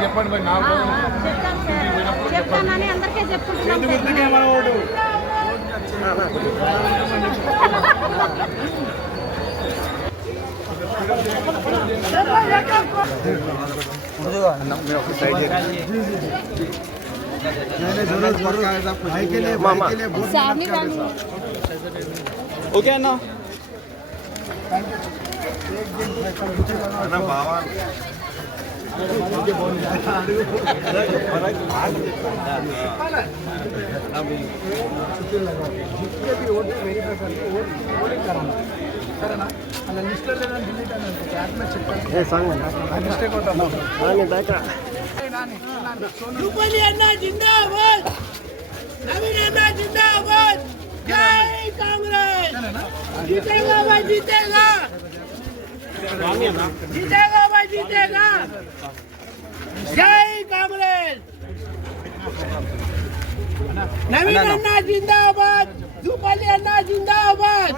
చెప్పండి మరి నాలుగు రోజులు చెప్తానని అందరికీ చెప్పుకుంటున్నాం సార్ని కానీ ఓకే అన్న రుపలి అన్న జిందాబాద్ నవీన్ అన్న జిందాబాద్ జై కాంగ్రెస్ జీతేగా భాయ్ జీతేగా జీతేగా భాయ్ జీతేగా జై కాంగ్రెస్ నవీన్ అన్న జిందాబాద్ రుపలి అన్న జిందాబాద్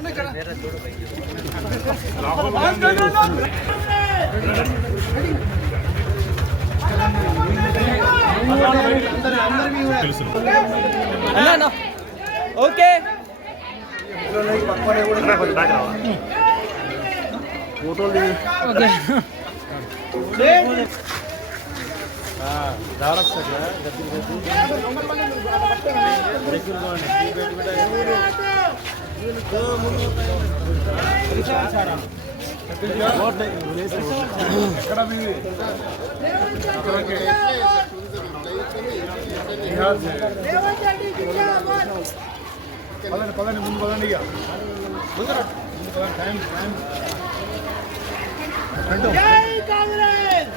అన్న అన్న ఓకే ఓకే ఎక్కడ మీది ఓకే నిహాల్ సే. రేవంత్ రెడ్డి జిందాబాద్ పదండి పదండి ముందు పదండి ఇక. ముందు రండి. ముందు పదండి టైం టైం. జై కాంగ్రెస్!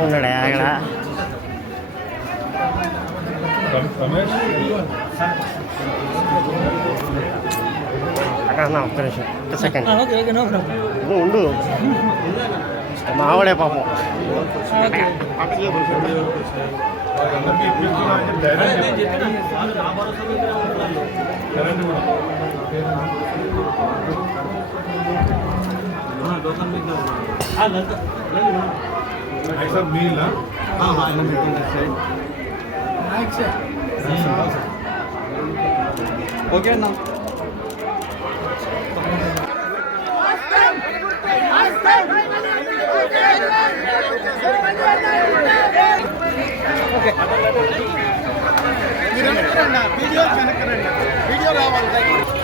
ఉన్నాడు అక్కడ అక్కడ ఒక్క నిమిషం ఒక్క సెకండ్ ఉండు. మావాడే పాపం. ఓకే అన్నా.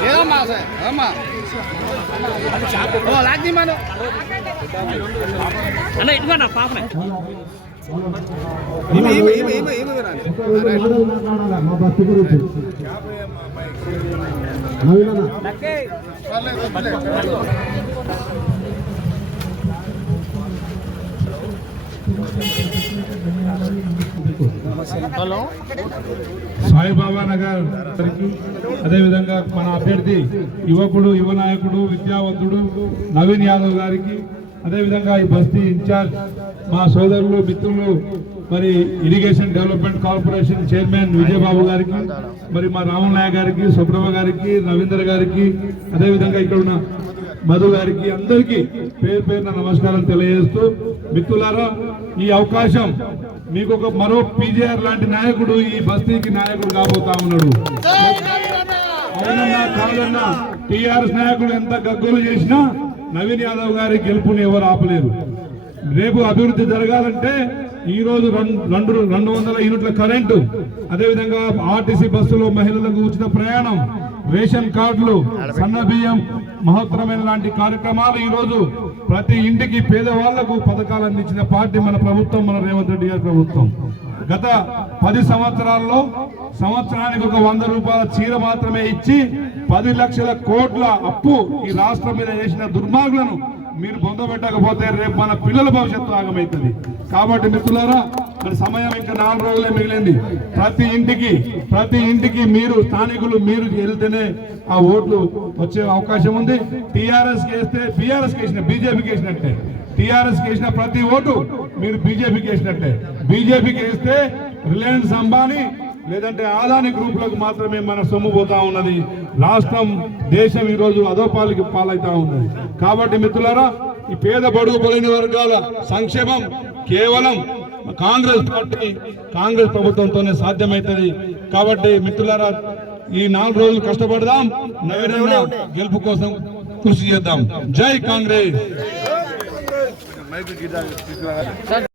ఏమమ్మా సార్ ఏమమ్మా ఓ లాగ్ని మనం అన్న ఇదిగోనా పాపనే Thank you. సాయిబాబా నగర్ అదేవిధంగా మన అభ్యర్థి యువకుడు యువ నాయకుడు విద్యావంతుడు నవీన్ యాదవ్ గారికి అదేవిధంగా ఈ బస్తీ ఇన్ఛార్జ్ మా సోదరులు మిత్రులు మరి irrigation development corporation chairman Vijayababu గారికి మరి మా రామనాయ గారికి సుబ్రహ్మ గారికి రవీందర్ గారికి అదేవిధంగా ఇక్కడ ఉన్న మధు గారికి అందరికీ పేరు పేరున నమస్కారం తెలియజేస్తూ మిత్రులారా ఈ అవకాశం మీకు ఒక మరో పీజీఆర్ లాంటి నాయకుడు ఈ బస్తీకి నాయకుడు కాబోతా ఉన్నాడు. అవునన్నా కాదన్నా టీఆర్ఎస్ నాయకుడు ఎంత గగ్గోలు చేసినా నవీన్ యాదవ్ గారి గెలుపుని ఎవరు ఆపలేరు. రేపు అభివృద్ధి జరగాలంటే ఈ రోజు రెండు రెండు రెండు వందల యూనిట్ల కరెంటు అదేవిధంగా ఆర్టీసీ బస్సులో మహిళలకు ఉచిత ప్రయాణం రేషన్ కార్డులు సన్న బియ్యం మహత్తరమైన లాంటి కార్యక్రమాలు ఈ రోజు ప్రతి ఇంటికి పేదవాళ్ళకు పథకాలు అందించిన పార్టీ మన ప్రభుత్వం మన రేవంత్ రెడ్డి గారి ప్రభుత్వం. గత పది సంవత్సరాల్లో సంవత్సరానికి ఒక వంద రూపాయల చీర మాత్రమే ఇచ్చి పది లక్షల కోట్ల అప్పు ఈ రాష్ట్రం మీద చేసిన దుర్మార్గులను మీరు పొందబెట్టకపోతే రేపు మన పిల్లల భవిష్యత్తు ఆగమవుతుంది కాబట్టి మిత్రులారా మరి సమయం ఇంకా నాలుగు రోజులే మిగిలింది. ప్రతి ఇంటికి ప్రతి ఇంటికి మీరు స్థానికులు మీరు వెళ్తేనే ఆ ఓట్లు వచ్చే అవకాశం ఉంది. టీఆర్ఎస్ వేస్తే బీఆర్ఎస్ వేసిన బీజేపీకి వేసినట్టే టీఆర్ఎస్ వేసిన ప్రతి ఓటు మీరు బీజేపీకి వేసినట్టే బీజేపీకి వేస్తే రిలయన్స్ అంబానీ లేదంటే ఆదాని గ్రూపులకు మాత్రమే మన సొమ్ము పోతా ఉన్నది. రాష్ట్రం దేశం ఈరోజు అధోపాలకి పాలవుతా ఉన్నది. కాబట్టి మిత్రులారా ఈ పేద బడుగు బలైన వర్గాల సంక్షేమం కేవలం కాంగ్రెస్ పార్టీ కాంగ్రెస్ ప్రభుత్వంతోనే సాధ్యమవుతుంది కాబట్టి మిత్రులారా ఈ నాలుగు రోజులు కష్టపడదాం నవీన గెలుపు కోసం కృషి చేద్దాం. జై కాంగ్రెస్!